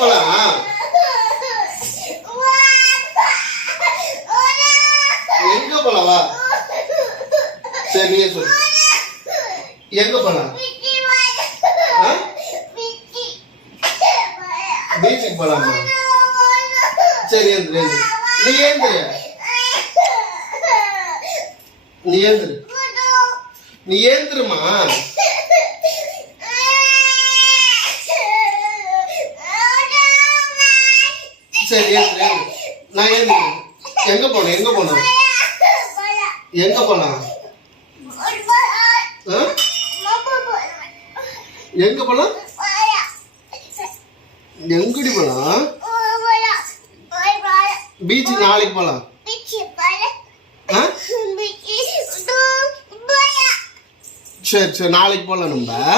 போலாம்? எங்க போலாம்? வா. சரி நீயே சொல்லு. எங்க போலாம்? பீச்சுக்கு போலாமா? சரி ஏந்திரு. நீ ஏந்திரு. நீ ஏந்திரு. நீ ஏந்திருமா? சரி ஏந்திரு. நான் ஏந்திரு. எங்க போனோம்? எங்க போனோம்? எங்க போலாம்? எங்க போலாம்? எங்கடி போலாம்? பீச்சுக்கு நாளைக்கு போலாம். சரி சரி நாளைக்கு போலாம் நம்ம.